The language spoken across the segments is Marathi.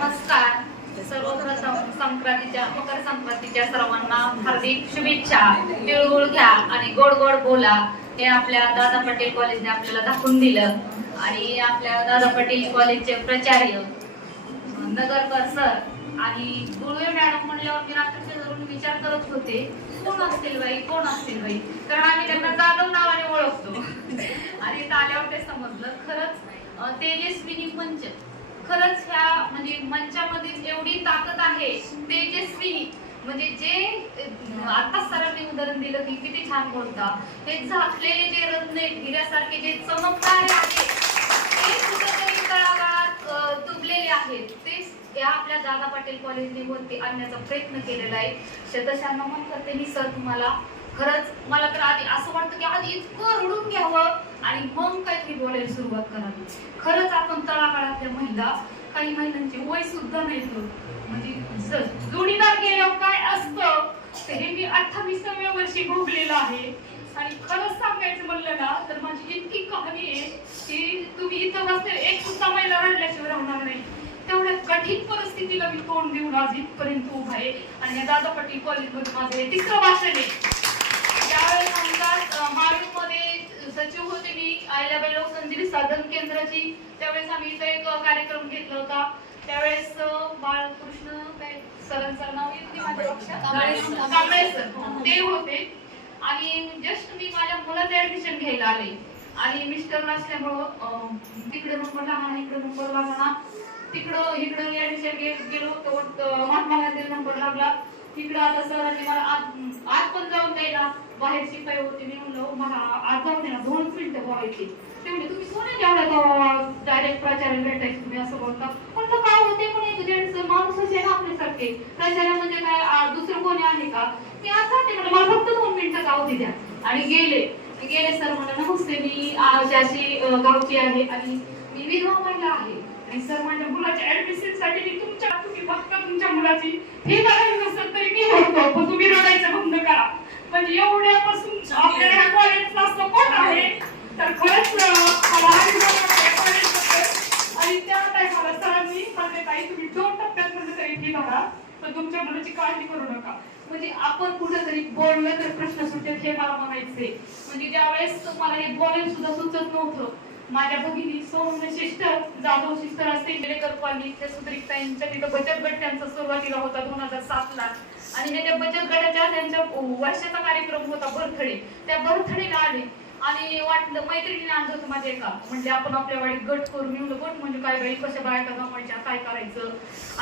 नमस्कार. सर्वप्रथम संक्रांतीच्या मकर संक्रांतीच्या सर्वांना हार्दिक शुभेच्छा. तिळगुळ घ्या आणि गोड गोड बोला. हे आपल्या दादा पटेल कॉलेजने आपल्याला दाखवून दिलं. आणि आपल्या दादा पटेल कॉलेजचे प्राचार्य नगरकर सर आणि गुळवे मॅडम म्हणल्यावर मी रात्रीच्या धरून विचार करत होते. कोण असतील बाई? कोण असतील बाई? कारण आम्ही त्यांना जाधव नावाने ओळखतो. आणि इथं आल्यावर ते समजलं खरंच तेजस्विनी मंच खरंच ह्या म्हणजे मंचामध्ये एवढी ताकद आहे तेजस्वी. म्हणजे जे आता सरांनी उदाहरण दिलं की किती छान बोलता. हे झाकलेले जे रत्न आहेत, हिऱ्यासारखे जे चमकणारे आहे ते कुठेतरी तळागाळात तुबलेले तुटलेले आहेत. ते या आपल्या दादा पाटील कॉलेजने वरती आणण्याचा प्रयत्न केलेला आहे. शतशा नमन करते मी सर तुम्हाला. खरंच मला तर आधी असं वाटतं की आधी इतकं रडून घ्यावं. आणि मग काहीतरी बोलायला सुरुवात करावी. खरंच आपण तळागाळातल्या महिला काही महिलांचे वय सुद्धा नाही म्हणजे ज- जोडीदार गेल्यावर काय असतं? ते हे मी अठ्ठावीसाव्या वर्षी भोगलेलं आहे. आणि खरंच सांगायचं म्हणलं ना तर माझी इतकी कहाणी आहे की तुम्ही इथं नसते एक सुद्धा महिला रडल्याशिवाय राहणार नाही. तेवढ्या कठीण परिस्थितीला मी तोंड देऊन आज इथपर्यंत उभा आहे. आणि या दादा पाटील कॉलेजमध्ये माझं हे तिसरं भाषण आहे. त्यावेळेस आमदार माळूमध्ये सचिव आयलाबाई लोकसंजीवी साधन केंद्राची त्यावेळेस आम्ही इथं एक कार्यक्रम घेतला होता. त्यावेळेस बाळकृष्ण काय सरांचं नाव कांबळे सर. ते होते. आणि जस्ट मी माझ्या मुलाचं ऍडमिशन घ्यायला आले. आणि मिस्टर नसल्यामुळं तिकडे नंबर लागला इकडे नंबर लागला तिकडं इकडं ऍडमिशन गेलो तर महात्मा गांधी नंबर लागला. तिकडं आता सरांनी मला आज पण जाऊन द्यायला. बाहेरची काय होती मी म्हणलं मला आत जाऊन द्या दोन मिनिटं बोलायची. ते म्हणजे तुम्ही सोने एवढ्या डायरेक्ट प्राचार्य भेटायचे तुम्ही असं बोलता. म्हटलं काय होते म्हणे जेंट्स माणूसच आहे ना आपल्यासारखे. प्राचार्य म्हणजे काय दुसरं कोणी आहे का? ते आज जाते म्हणलं मला फक्त दोन मिनिटं जाऊ द्या. आणि गेले. गेले सर मला नमस्ते मी आ, ज्याची गावची आहे आणि मी विधवा महिला आहे. आणि सर माझ्या मुलाच्या ऍडमिशनसाठी मी तुमच्या तुम्ही बघता तुमच्या मुलाची फी भरायची नसेल तरी मी भरतो पण तुम्ही रडायचं बंद करा. म्हणजे एवढ्यापासून आपल्या कॉलेजचा सपोर्ट आहे. तर खरंच मला आणि त्या टायमाला सरांनी माझे काही तुम्ही दोन टप्प्यात म्हणजे तरी फी भरा पण तुमच्या मुलाची काळजी करू नका. म्हणजे आपण कुठेतरी बोललं तर प्रश्न सुटेल हे मला म्हणायचंय. म्हणजे ज्यावेळेस मला हे बोलायला सुद्धा सुचत नव्हतं माझ्या भगिनी सौम्य सिस्टर जाधव सिस्टर असते इंडिलेकर कॉलनी इथे सुत्रिकताईंच्या तिथं बचत गट त्यांचा सुरुवातीला होता दोन हजार सात ला. आणि ह्याच्या बचत गटाच्या त्यांच्या वर्षाचा कार्यक्रम होता बर्थडे त्या बर्थडेला आले. आणि वाटलं मैत्रिणीने आणलं होतं माझ्या एका. म्हणजे आपण आपल्या वाडीत गट करून येऊ गट म्हणजे काय बाई कशा बायका जमायच्या काय करायचं?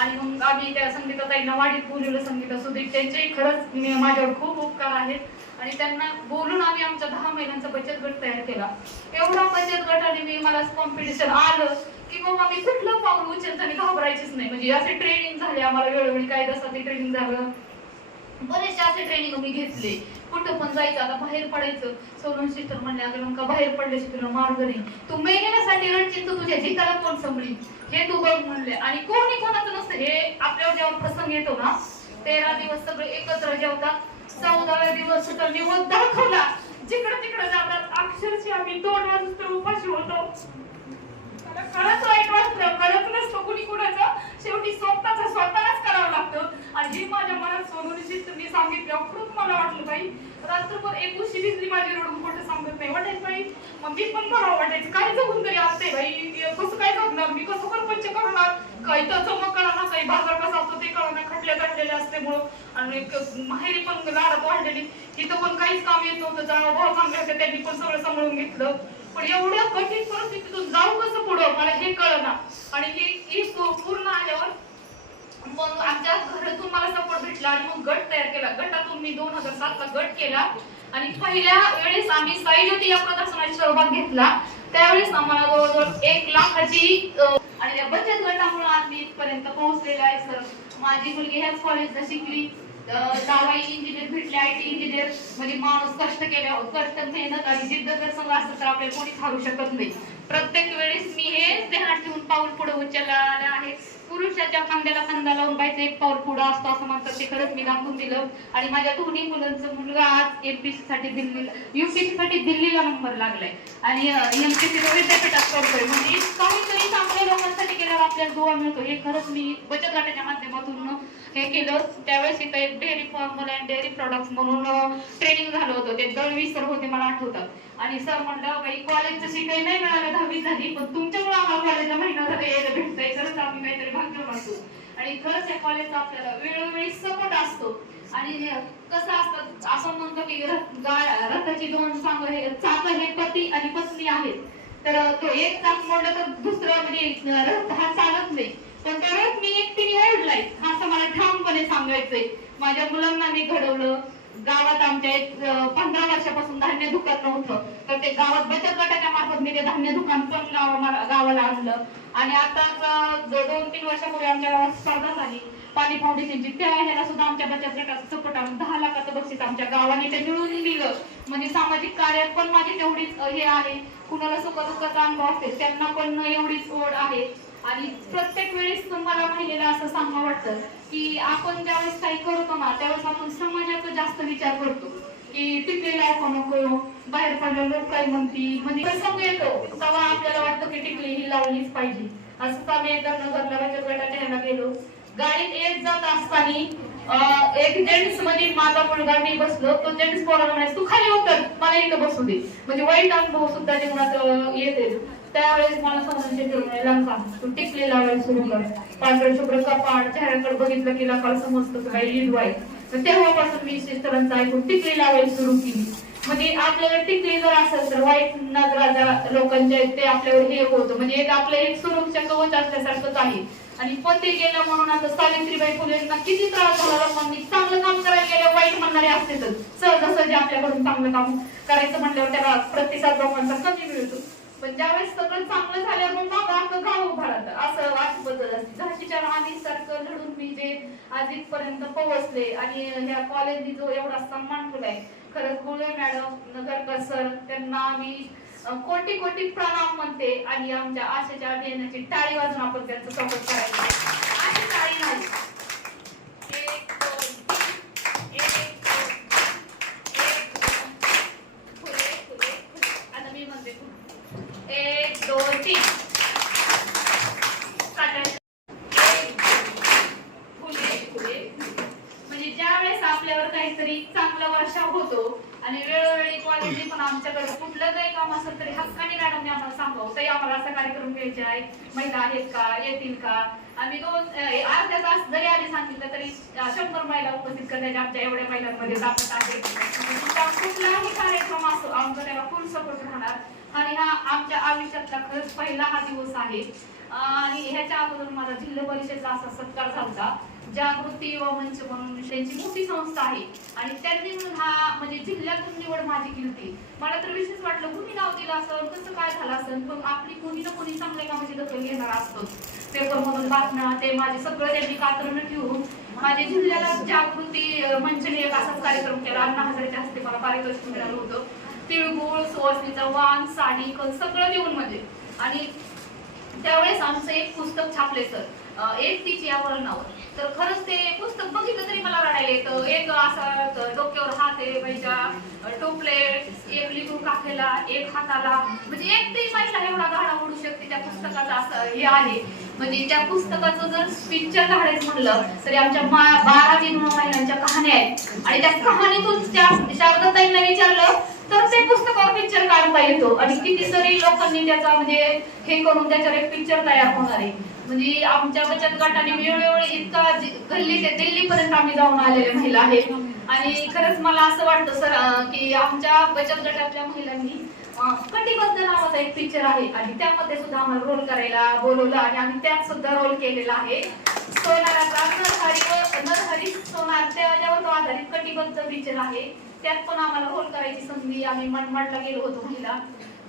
आणि मग आम्ही त्या संगीताताईंना वाडीत बोलवलं संगीता सुदीप त्यांचेही खरंच माझ्यावर खूप उपकार आहेत. आणि त्यांना बोलून आम्ही आमच्या दहा महिन्यांचा बचत गट तयार केला. एवढा बचत गटाने मी मला कॉम्पिटिशन आलं की बाबा मी कुठलं पाऊल उचलताना घाबरायचीच नाही. म्हणजे असे ट्रेनिंग झाले आम्हाला वेळोवेळी काय कायद्यासाठी ट्रेनिंग झालं. बरेचसे असे ट्रेनिंग मी घेतले. कुठं पण जायचं आता बाहेर पडायचं. सोनून सिस्टर म्हणले अगं मग का बाहेर पडल्याशी तुला मार्ग नाही. तू मेलेण्यासाठी रडशील तर तुझ्या जिताला कोण संभळी हे तू बघ म्हणले. आणि कोणी कोणाचं नसतं. हे आपल्यावर जेव्हा प्रसंग येतो ना तेरा दिवस सगळे एकत्र जेवतात. चौदाव्या दिवस तर निवड दाखवला. जिकडे तिकडे जातात. अक्षरशः आम्ही दोन वाजता उपाशी होतो. मला खरंच वाईट वाटतं खरंच नसतो कुणी कुणाचं. शेवटी स्वतःच स्वतःलाच करावं लागतं. आणि हे माझ्या मनात सोनून मी सांगितलं खूप मला वाटलं बाई. रात्रभर एक उशी भिजली माझी रडून कुठं सांगत नाही वाटायचं बाई. मग मी पण बरं वाटायचं काय जगून तरी असते बाई. कसं काय जगणार? मी कसं परपंच करणार? काही तर मग कळणार काही बाजार कसा असतो ते कळणार खटल्या काढलेले असल्यामुळं. आणि एक माहेरी पण लाडात वाढलेली. तिथं पण काहीच काम येत नव्हतं. जाणं भाऊ चांगले होते त्यांनी पण सगळं सांभाळून घेतलं. पण एवढ्या कठीण परिस्थितीतून जाऊ कसं पुढं? मला हे कळना. आणि हे पूर्ण आल्यावर मग आमच्या घरातून मला सपोर्ट भेटला आणि मग गट तयार केला. गटातून मी दोन हजार सात ला गट केला. आणि पहिल्या वेळेस आम्ही साई ज्योती या प्रदर्शनात सहभाग घेतला. त्यावेळेस आम्हाला जवळजवळ एक लाखाची आणि या बचत गटामुळे आज मी इथपर्यंत पोहोचलेला आहे सर. माझी मुलगी ह्याच कॉलेजला शिकली. अं, इंजिनियर भेटले आय टी इंजिनियर म्हणजे माणूस कष्ट केल्यावर कष्ट मेहनत आणि जिद्द जर तर आपल्याला कोणीच हारू शकत नाही. प्रत्येक वेळेस मी हे ध्यान ठेवून पाऊल पुढे उचललं आहे. पुरुषाच्या खांद्याला खांदा लावून बायचं एक पाऊल पुढं असतो असं म्हणतात ते खरंच मी दाखवून दिलं. आणि माझ्या दोन्ही मुलांचं मुलगा आज एमपीसी साठी दिल्लीला युपीसी साठी दिल्लीला नंबर लागलाय. आणि एमपीसी विद्यापीठात करतोय म्हणजे काहीतरी चांगल्या लोकांसाठी केल्यावर आपल्याला दुवा मिळतो. हे खरंच मी बचत गटाच्या माध्यमातून हे केलं. त्यावेळेस इथं एक dairy formula and dairy products म्हणून ट्रेनिंग झालं होतं. ते दळवी सर होते मला आठवतात आणि सर म्हणलं काही कॉलेजचं शिकाय नाही मिळालं दहावी झाली. पण तुमच्यामुळे आम्हाला कॉलेजला महिना झाला. यायला भेटतंय. खरंच आम्ही काहीतरी भाग्यवान असतो आणि खरंच या कॉलेजचा आपल्याला वेळोवेळी सपोर्ट असतो. आणि कसं असतं असं म्हणतो की रथ- रथाची दोन सांग हे चाक हे पती आणि पत्नी आहेत. तर तो एक चाक मोडलं तर दुसरं म्हणजे रथ हा चालत नाही. पण त्या मी एकटीने ओढलाय असं मला ठामपणे सांगायचंय. माझ्या मुलांना मी घडवलं. गावात आमच्या एक पंधरा वर्षापासून धान्य दुकान नव्हतं. तर ते गावात बचत गटाच्या मार्फत मी ते धान्य दुकान पण गावाला आणलं. आणि आता दोन तीन वर्षापूर्वी आमच्या गावात स्पर्धा झाली पाणी फाउंडेशनची त्या ह्याला सुद्धा आमच्या बचत गटाचा सपोर्ट आणून दहा लाखाचं बक्षीस आमच्या गावाने ते मिळून दिलं. म्हणजे सामाजिक कार्यात पण माझी तेवढीच हे आहे. कुणाला सुखदुःखाचा अनुभव असेल त्यांना पण एवढीच ओढ आहे. आणि प्रत्येक वेळेस मला महिलेला असं सांगा वाटतं की आपण ज्यावेळेस काही करतो ना त्यावेळेस आपण समाजाचा जास्त विचार करतो की टिकलेला आपण नको बाहेर पडलं लोक काय म्हणतील? म्हणजे प्रसंग येतो तेव्हा आपल्याला वाटतं की टिकली ही लावलीच पाहिजे. असंच आम्ही एकदा नगरला बचत गटाच्या ह्याला गेलो. गाडीत येत जात असताना एक जेंट्समध्ये माझा मुलगा मी बसलो. तो जेंट्स पोराला म्हणायचं तू खाली उतर मला इथं बसू दे. म्हणजे वाईट अनुभव सुद्धा जीवनात येते त्यावेळेस मला समजून लंका तू टिकली लावायला सुरू कर पांढरं शुभ्र कपाट चेहऱ्याकडे बघितलं की लकाला समजतं की काही लीड तर तेव्हापासून मी शिस्तरांचं ऐकून टिकली वेळ सुरू केली. म्हणजे आपल्याला टिकली जर असेल तर वाईट नजरा ज्या लोकांच्या आहेत ते आपल्यावर हे होतं. म्हणजे एक आपलं एक सुरक्षा कवच असल्यासारखंच आहे. आणि पती गेलं म्हणून आता सावित्रीबाई फुलेंना किती त्रास झाला लोकांनी चांगलं काम करायला गेलं वाईट म्हणणारे असतेच सहजासहजी आपल्याकडून चांगलं काम करायचं म्हटल्यावर त्याला प्रतिसाद लोकांचा कमी मिळतो पण ज्यावेळेस सगळं चांगलं झाल्यावर मग मागं आपलं गाव उभारत असं अशी असते. झाशीच्या राणी सारखं लढून मी जे आज इथपर्यंत पोहोचले आणि ह्या कॉलेजनी जो एवढा सन्मान केलाय खरंच गुळे मॅडम नगरकर सर त्यांना मी कोटी कोटी प्रणाम म्हणते आणि आमच्या आशेच्या अभियानाची टाळी वाजून आपण त्यांचं स्वागत करायचं अशी टाळी नाही एक दोन तीन एक दोन एक दोन फुले फुले फुले आता मी म्हणते फुले. एक दोन तीन काटायचं. एक, दोन. फुले फुले म्हणजे ज्या वेळेस आपल्यावर काहीतरी चांगला वर्षा होतो आणि वेळोवेळी कॉलेजने पण आमच्याकडे कुठलं काही काम असेल तरी हक्काने मॅडमने आम्हाला सांगावं ताई आम्हाला असा कार्यक्रम घ्यायचे आहे महिला आहेत का येतील का आम्ही दोन अं, अर्ध्या तास जरी आधी सांगितलं तरी अं, शंभर महिला उपस्थित करायच्या मध्ये दाखवत आहे. कुठलाही कार्यक्रम असो आमचा त्याला फुल सपोर्ट राहणार. आणि हा आमच्या आयुष्यातला खरंच पहिला हा दिवस आहे. आणि ह्याच्या अगोदर माझा जिल्हा परिषदेचा असा सत्कार झाला जागृती युवा मंच म्हणून त्यांची मोठी संस्था आहे. आणि त्यांनी म्हणून हा म्हणजे जिल्ह्यातून निवड माझी केली मला तर विशेष वाटलं कुणी नाव दिलं असं कसं काय झालं असं पण आपली कोणी ना कोणी चांगल्या कामाची दखल घेणार असतो पेपर मधून बातम्या ते माझे सगळं त्यांनी कातरून ठेवून माझ्या जिल्ह्याला जागृती मंचने एक असाच कार्यक्रम केला. अण्णा हजारेच्या हस्ते मला पारितोषिक मिळालं होतं. तिळगुळ सुवासनीचा वाण साडी कल सगळं देऊन म्हणजे. आणि त्यावेळेस आमचं एक पुस्तक छापले सर. एक तिची या नावर तर खरंच ते पुस्तक बघितलं तरी मला रडायला येतं. एक असं डोक्यावर हात आहे पैसा टोपले एक लिहून काखेला एक हाताला. म्हणजे एक ती महिला एवढा गाडा ओढू शकते त्या पुस्तकाचं असं हे आहे. म्हणजे त्या पुस्तकाचं जर पिक्चर काढायचं म्हणलं तरी आमच्या बारा ते नऊ महिलांच्या कहाण्या आहेत. आणि त्या कहाणीतून त्या शारदाताईंना विचारलं तर ते पुस्तकावर पिक्चर काढता येतो. आणि कितीतरी लोकांनी त्याचा म्हणजे हे करून त्याच्यावर एक पिक्चर तयार होणार आहे. म्हणजे आमच्या बचत गटाने वेळोवेळी इतका गल्ली ते दिल्लीपर्यंत आम्ही जाऊन आलेले महिला आहेत. आणि खरंच मला असं वाटतं सर की आमच्या बचत गटातल्या महिलांनी अं, कटिबद्ध नावाचा एक पिक्चर आहे. आणि त्यामध्ये सुद्धा आम्हाला रोल करायला बोलवलं आणि आम्ही त्यात सुद्धा रोल केलेला आहे. सोनाराचा नरहरी व नरहरी सोनार त्याच्यावर तो आधारित कटिबद्ध पिक्चर आहे. त्यात पण आम्हाला रोल करायची संधी आम्ही मनमाडला गेलो होतो महिला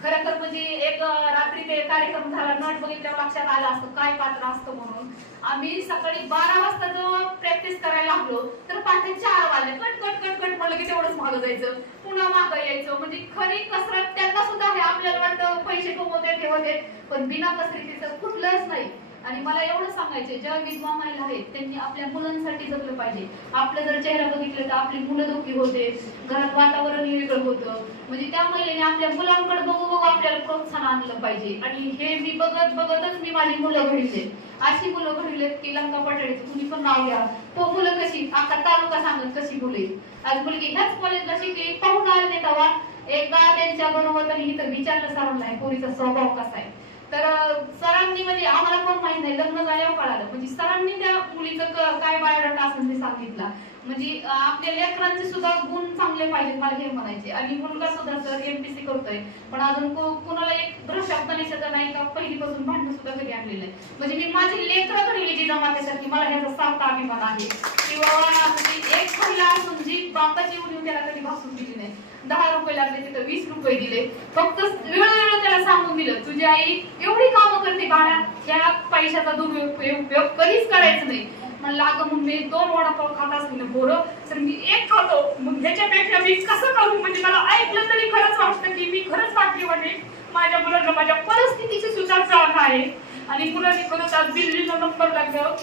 खरं तर म्हणजे एक रात्री ते कार्यक्रम झाला नट बघितल्यावर लक्षात आला असतो काय पात्र असतं म्हणून. आम्ही सकाळी बारा वाजता जर प्रॅक्टिस करायला लागलो तर पाठे चार वाजले. कट कट कट कट म्हणलं की तेवढंच मागं जायचं. पुन्हा मागं यायचं. म्हणजे खरी कसरत त्यांना सुद्धा आहे. आपल्याला वाटतं पैसे कमवते ठेवते. पण बिना कसरतीचं कुठलंच नाही. आणि मला एवढं सांगायचं ज्या विधवा महिला आहेत त्यांनी आपल्या मुलांसाठी जगलं पाहिजे. आपलं जर चेहरा बघितलं तर आपली मुलं दुःखी होते घरात वातावरण वेगळं होतं. म्हणजे त्या महिलेने आपल्या मुलांकडे बघू बघू आपल्याला प्रोत्साहन आणलं पाहिजे. आणि हे मी बघत बघतच मी माझी मुलं घडले. अशी मुलं घडलेत की लंका पठाडीचं कुणी पण नाव घ्या. तो मुलं कशी आता तालुका सांगत कशी मुले. आज मुलगी ह्याच कॉलेजला शिकली पाहून आले तेव्हा एकदा त्यांच्या बरोबर इथं विचारलं सरांना नाही पोरीचा स्वभाव कसा आहे? तर सरांनी म्हणजे आम्हाला कोण माहीत नाही लग्न झाल्यावर कळालं. म्हणजे सरांनी त्या मुलीचं क- काय बायोडाटा असेल ते सांगितला. म्हणजे आपल्या लेकरांचे सुद्धा गुण चांगले पाहिजेत मला हे म्हणायचे. आणि मुलगा सुद्धा सर एमपीसी करतोय. पण अजून को- कुणाला एक दृश्यात सुद्धा नाही का पहिलीपासून भांडण सुद्धा घरी आणलेलं आहे. म्हणजे मी माझी लेकरं घरी विजय जमा त्यासाठी मला ह्याचा सार्थ अभिमान आहे. की बाबा म्हणजे एक महिला असून जी बापाची उणीव त्याला कधी भासून दिली नाही. दहा रुपये लागले तिथं वीस रुपये दिले. फक्त वेळोवेळी त्याला सांगून दिलं तुझी आई एवढी कामं करते बाळा त्या पैशाचा दुरुपयोग उपयोग कधीच करायचं नाही. म्हणलं अगं मग मी दोन वडापाव खात असले ना तर मी एक खातो. मग ह्याच्यापेक्षा मी कसं करू म्हणजे मला ऐकलं तरी खरंच वाटतं की मी खरंच भाग्यवाने माझ्या मुलांना माझ्या परिस्थितीची सुद्धा जाण आहे. आणि मुलांनी खरंच आज दिल्लीला नंबर लागलं.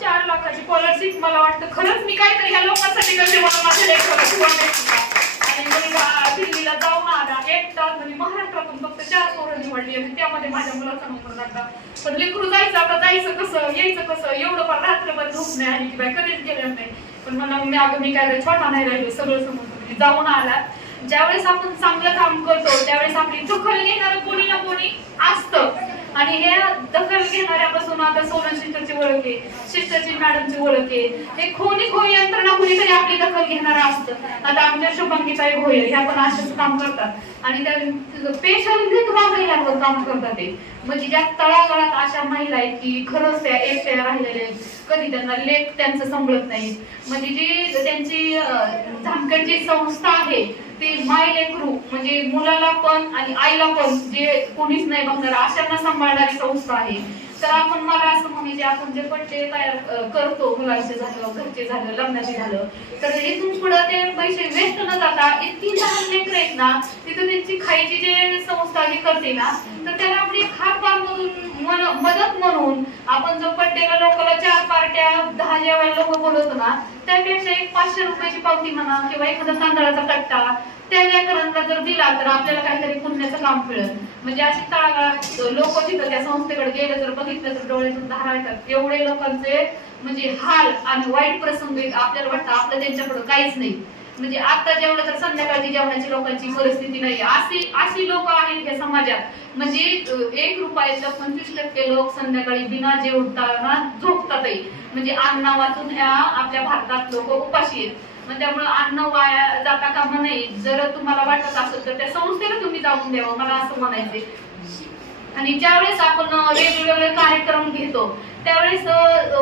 चार लाखाची स्कॉलरशिप मला वाटतं खरंच मी काहीतरी ह्या लोकांसाठी करते मला माझ्या लेखकाची किंवा आणि मुलगा दिल्लीला जाऊन आला. एक तास म्हणजे महाराष्ट्रातून फक्त चार पोरं निवडली आणि त्यामध्ये माझ्या मुलाचा नंबर लागला. पण लेकरू जायचं आता जायचं कसं यायचं कसं? एवढं पण रात्रभर झोप नाही आली की बाय कधीच गेलं नाही. पण मला मी अगं मी काय छोटा नाही राहिलो सगळं समजतं म्हणजे जाऊन आला. ज्यावेळेस आपण चांगलं काम करतो त्यावेळेस आपली दखल घेणारं कोणी ना कोणी असतं. आणि हे दखल घेणाऱ्यापासून आता सोनल सिस्टरची ओळख आहे सिस्टरची मॅडमची ओळख आहे. हे खोनी खोई यंत्रणा कुणीतरी आपली दखल घेणारा असतं. आता आमच्या शुभांगीताई होईल ह्या पण असेच काम करतात. आणि त्या पेशंट विधवा काम करतात ते. म्हणजे ज्या तळागाळात अशा महिला आहेत की खरंच त्या एकट्या राहिलेल्या आहेत. कधी त्यांना लेख त्यांचं संभळत नाही म्हणजे जी त्यांची अं, संस्था आहे ते माय लेकरू म्हणजे मुलाला पण आणि आईला पण जे कोणीच नाही बघणार अशांना सांभाळणारी संस्था आहे. तर आपण मला असं म्हणजे आपण जे पट्टे तयार करतो मुलांचे झालं घरचे झालं लग्नाचे झालं तर इथून पुढे ते पैसे वेस्ट न जाता इतकी लहान लेकर आहेत ना तिथं त्यांची खायची जे संस्था जी करते ना तर त्याला आपली हातभार मधून मदत म्हणून आपण जर पट्टेला लोकांना चार पार्ट्या दहा जेव्हा लोक बोलवतो ना त्यापेक्षा एक पाचशे रुपयाची पावती म्हणा किंवा एखादा तांदळाचा कट्टा त्या लेकरांना जर दिला तर आपल्याला काहीतरी पुण्याचं काम मिळेल. म्हणजे अशी तळागाळ लोक तिथं त्या संस्थेकडे गेले जर बघितलं तर डोळ्यातून धारा येतात एवढे लोकांचे म्हणजे हाल आणि वाईट प्रसंग आपल्याला वाटतं. आपलं त्यांच्याकडे काहीच नाही. म्हणजे आता जेवढं तर संध्याकाळची जेवणाची लोकांची परिस्थिती नाही अशी अशी लोक आहेत या समाजात. म्हणजे एक रुपयाच्या पंचवीस टक्के लोक संध्याकाळी बिना जेवताना झोपतातही. म्हणजे अन्न वाचून ह्या आपल्या भारतात लोक उपाशी आहेत. मग त्यामुळे अन्न वाया जाता कामा नाही जर तुम्हाला वाटत असेल तर त्या संस्थेला तुम्ही जाऊन द्यावं. मला असं म्हणायचंय. आणि ज्यावेळेस आपण वेगवेगळे कार्यक्रम घेतो त्यावेळेस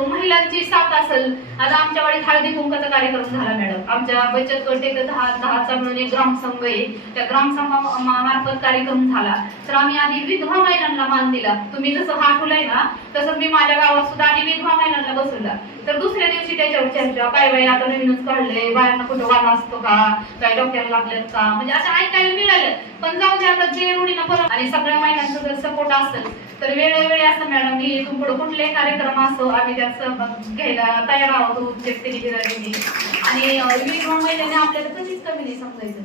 महिलांची साथ असेल. आता आमच्या वाडीत हळदी कुंकाचा कार्यक्रम झाला मॅडम. आमच्या बचत गट एक दहा दहाचा मिळून एक ग्रामसंघ आहे. त्या ग्रामसंघामार्फत कार्यक्रम झाला. तर आम्ही आधी विधवा महिलांना मान दिला. तुम्ही जसं हा ना तसं मी माझ्या गावात सुद्धा आधी विधवा महिलांना बसवला. तर दुसऱ्या दिवशी त्याच्यावर चर्चा काय बाई आता नवीनच काढलंय बायांना कुठं वाला असतो का काय डोक्याला लागल्यात का? म्हणजे असं ऐकायला मिळालं. पण जाऊ दे आता जे रुढीनं परत आणि सगळ्या महिलांचा जर सपोर्ट असेल तर वेळोवेळी असं मॅडम की इथून पुढे कुठले कार्यक्रम असो आम्ही त्यात सहभाग घ्यायला तयार आहोत उद्योग आणि अं, महिलांनी आपल्याला कधीच कमी नाही समजायचं.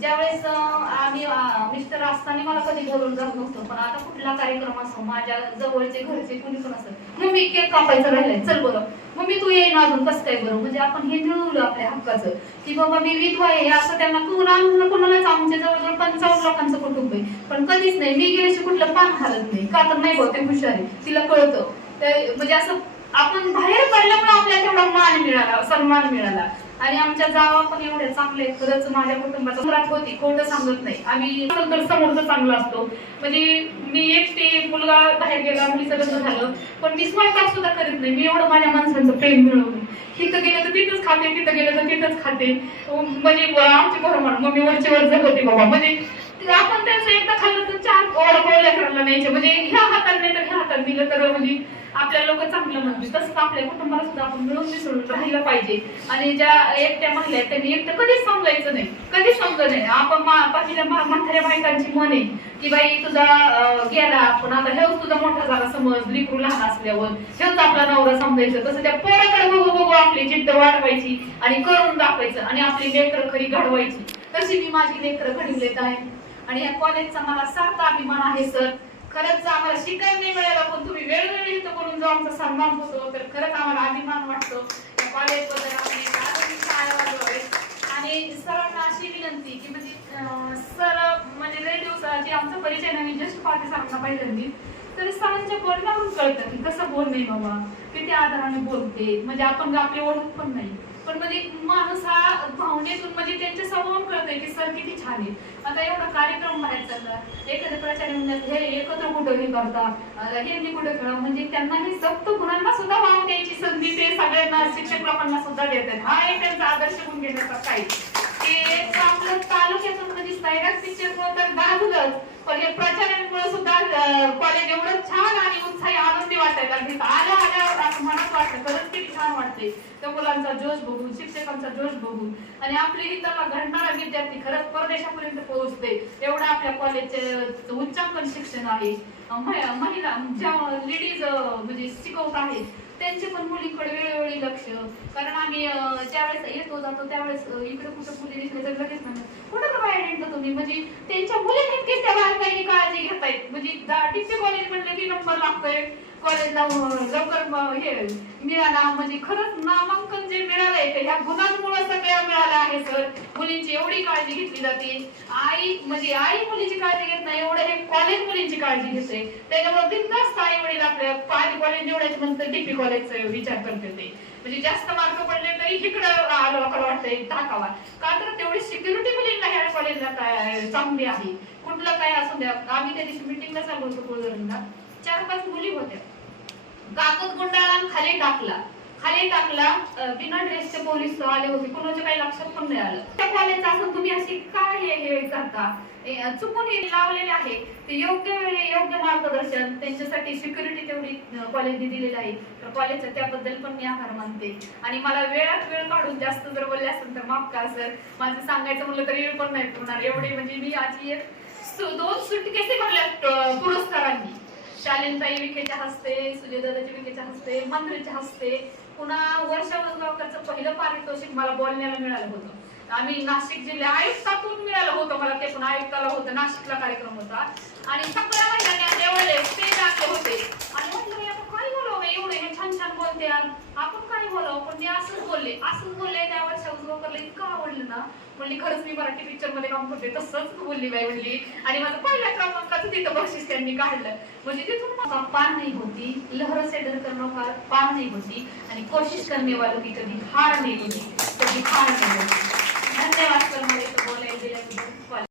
ज्यावेळेस आम्ही मिस्टर असताना मला कधी घरून जात नव्हतं पण आता कुठला कार्यक्रम असो माझ्या जवळचे घरचे कुणी पण असत मम्मी केक कापायचं राहिलंय. चल बरं. मम्मी तू येईन अजून कसं काय बरं? म्हणजे आपण हे मिळवलं आपल्या हक्काचं. की बाबा मी विधवा आहे असं त्यांना कुणा कुणालाच? आमच्या जवळजवळ पंचावन्न लोकांचं कुटुंब आहे. पण कधीच नाही मी गेल्याशी कुठलं पान घालत नाही. का तर नाही बहुतेक हुशार आहे. तिला कळतं. म्हणजे असं आपण बाहेर पडल्यामुळे आपल्याला तेवढा मान मिळाला सन्मान मिळाला. आणि आमच्या जावा पण एवढ्या चांगले आहेत. खरंच माझ्या कुटुंबाचा मुलात होती खोटं सांगत नाही. आम्ही तर समोरचं चांगला असतो. म्हणजे मी एकटी मुलगा बाहेर गेला मुलीचं लग्न झालं पण मी स्वयंपाक सुद्धा करीत नाही. मी एवढं माझ्या माणसांचं प्रेम मिळवलं. तिथं गेलं तर तिथंच खाते तिथं गेलं तर तिथंच खाते. म्हणजे आमची बरोबर मम्मी वरची वर जगवते बाबा. म्हणजे म्हणजे आपण त्यांचं एकदा खाल्लं तर चार गोड गोड लेकरांना न्यायचे. म्हणजे ह्या हातात नाही तर ह्या हातात दिलं तर म्हणजे आपल्या लोक चांगलं म्हणतील. तसंच आपल्या कुटुंबाला सुद्धा आपण मिळून मिसळून राहिलं पाहिजे. आणि ज्या एकट्या महिला आहेत त्यांनी एकटं कधीच समजायचं नाही. कधीच समजत नाही. आपण मा- पाहिल्या म्हाताऱ्या बायकांची मन आहे की बाई तुझा गेला पण आता हेच तुझा मोठा झाला समज. लिकरू लहान असल्यावर हेच आपला नवरा समजायचं. तसं त्या पोराकडे बघू बघू आपली जिद्द वाढवायची आणि करून दाखवायचं आणि आपली लेकरं खरी घडवायची. तशी मी माझी लेकरं घडवलेत आहे. आणि या कॉलेजचा मला सारखा अभिमान आहे सर खरंच आम्हाला शिकायला नाही मिळालं पण तुम्ही वेळोवेळी इथं बोलून जो आमचा सन्मान होतो तर खरंच आम्हाला अभिमान वाटतो. या कॉलेजबद्दल आम्ही आणि सरांना अशी विनंती की म्हणजे सर म्हणजे लय दिवसाची आमचा परिचय नवीन जस्ट पाहते सरांना पहिल्यांदी. तर सरांच्या बोलण्यावरून कळतं की कसं बोलणे बाबा किती आदराने बोलते. म्हणजे आपण आपली ओळख पण नाही. पण म्हणजे माणूस हा भावनेतून म्हणजे त्यांचे स्वभाव कळतंय की सर किती छान आहे. आता एवढा कार्यक्रम बाहेर चालला एखाद्या प्राचार्य म्हणतात हे एकत्र कुठं हे करता? हे कुठं खेळा म्हणजे त्यांना हे सक्त गुणांना सुद्धा वाव द्यायची संधी ते सगळ्यांना शिक्षक लोकांना सुद्धा देतात. हा एक त्यांचा आदर्श गुण घेण्याचा काही ते आपलं तालुक्यातून म्हणजे सैराट शिक्षक तर गाजलंच पण हे प्राचार्यांमुळे सुद्धा कॉलेज एवढं छान आणि उत्साही आनंदी वाटायला लागले. आल्या आल्यावर असं मनात वाटतं खरंच छान वाटते. त्या मुलांचा जोश बघून शिक्षकांचा जोश बघून. आणि आपले इथं घडणारा विद्यार्थी खरंच परदेशापर्यंत पोहोचते. एवढं आपल्या कॉलेजचे उच्चांकन शिक्षण आहे. महिला ज्या लेडीज म्हणजे शिकवत आहेत त्यांचे पण मुलींकडे वेळोवेळी लक्ष. कारण आम्ही ज्यावेळेस येतो जातो त्यावेळेस इकडे कुठं मुली दिसले तर लगेच म्हणतात कुठं का बाहेर निघता तुम्ही? म्हणजे त्यांच्या मुली इतकेच त्या बाहेर काळजी घेतायत. म्हणजे टिप्पी कॉलेज म्हणलं की नंबर लागतोय. कॉलेजला लवकर हे मिळाला. म्हणजे खरंच नामांकन जे मिळालंय ते ह्या गुणांमुळे सगळ्या मिळालं आहे सर मुलींची एवढी काळजी घेतली जाते. आई म्हणजे आई मुलीची काळजी घेत नाही एवढं हे कॉलेज मुलींची काळजी घेते. त्याच्यामुळे बिंदास्त आई वडील आपल्या पाच कॉलेज निवडायचे नंतर डीपी कॉलेजचा विचार करते ते. म्हणजे जास्त मार्क पडले तरी इकडं आलो लोकांना वाटतंय टाकावा का तर तेवढी सिक्युरिटी मुलींना ह्या कॉलेजला चांगली आहे. कुठलं काय असू द्या. आम्ही त्या दिवशी मिटिंगला चालू होतो चार पाच मुली होत्या. कागद गुंडाळा खाली टाकला. खाली टाकला बिना ड्रेसचे पोलीस आले होते. कोणाच्या काही लक्षात पण नाही आलं. त्या असं तुम्ही अशी काय हे हे करता? चुकून हे लावलेले आहे. ते योग्य वेळी योग्य मार्गदर्शन त्यांच्यासाठी सिक्युरिटी तेवढी कॉलेजने दिलेली आहे. तर कॉलेजचं त्याबद्दल पण मी आभार मानते. आणि मला वेळात वेळ काढून जास्त जर बोलले असेल तर माफ का सर. माझं सांगायचं म्हणलं तरी वेळ पण नाही पुरणार. एवढे म्हणजे मी आजी एक सु- दोन सुटकेसे भरल्या पुरस्कारांनी. शालीनबाई विखेच्या हस्ते सुजयदादाच्या विखेच्या हस्ते मंत्रीच्या हस्ते पुन्हा वर्षा गावकरचं पहिलं पारितोषिक मला बोलण्याला मिळालं होतं. आम्ही नाशिक जिल्ह्या आयुक्तातून मिळालं होतं मला ते पण आयुक्ताला होतं नाशिकला कार्यक्रम होता. आणि सगळ्या महिलांनी आता ते स्टेज होते. आणि म्हटलं मी काय एवढे हे छान छान बोलते आपण काय बोलावं पण मी असंच बोलले. असंच बोलले त्या वर्षा गावकरला इतकं आवडलं ना. म्हणली खरंच मी मराठी पिक्चरमध्ये काम करते तसंच बोलली बाई म्हणली. आणि माझा पहिल्या क्रमांकाचं तिथं बक्षीस त्यांनी काढलं. म्हणजे तिथून मला पान नाही होती. लहर सेडर करणं पान पार नाही होती. आणि कोशिश करणे वालों की कधी हार नाही होती कधी हार नाही होती धन्यवाद सर मला इथं बोलायला दिल्याबद्दल.